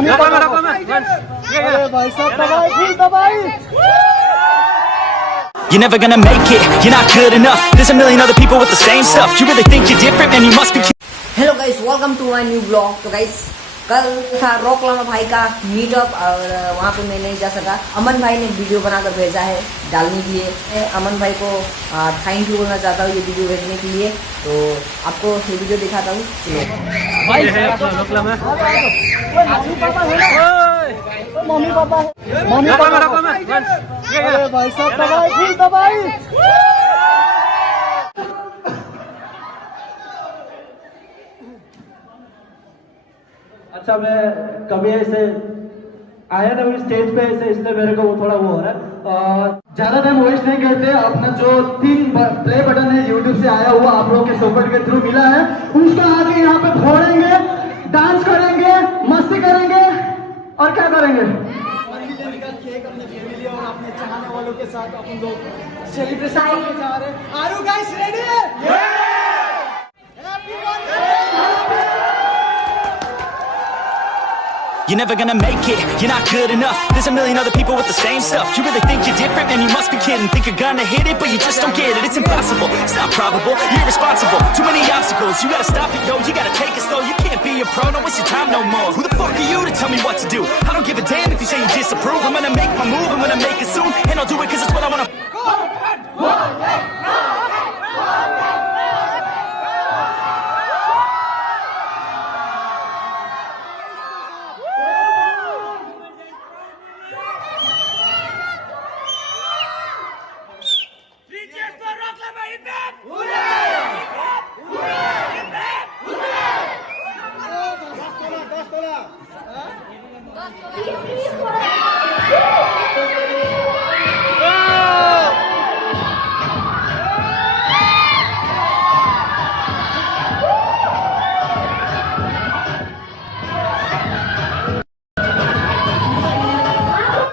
You're never gonna make it, you're not good enough. There's a million other people with the same stuff. You really think you're different, man, you must be kidding. Hello guys, welcome to my new blog. तो guys कल था rock Lama भाई का meetup और वहाँ पे मैं नहीं जा सका। अमन भाई ने वीडियो बनाकर भेजा है डालने के लिए। मैं अमन भाई को थैंक यू बोलना चाहता हूँ ये वीडियो भेजने के लिए। तो आपको ये वीडियो दिखाता हूँ। मम्मी पापा भाई साहब अच्छा, मैं कभी ऐसे आया ना स्टेज पे ऐसे, इसलिए मेरे को वो थोड़ा वो हो रहा है। ज्यादा टाइम वेस्ट नहीं करते। अपना जो 3 प्ले बटन है यूट्यूब से आया हुआ आप लोगों के सपोर्ट के थ्रू मिला है, उसको आके यहाँ पे फोड़ेंगे, डांस करेंगे, मस्ती करेंगे और क्या करेंगे, केक अपने फैमिली और अपने चाहने वालों के साथ अपन लोग सेलिब्रेशन करने जा रहे हैं। Are you guys ready? You're never gonna make it, you're not good enough. There's a million other people with the same stuff. You really think you're different, man, you must be kidding. Think you're gonna hit it, but you just don't get it. It's impossible, it's not probable, you're irresponsible. Too many obstacles, you gotta stop it, yo. You gotta take it slow, you can't be a pro, no waste your time no more. Who the fuck are you to tell me what to do? I don't give a damn if you say you disapprove. I'm gonna make my move, I'm gonna make it soon. And I'll do it cause it's what I wanna. Please,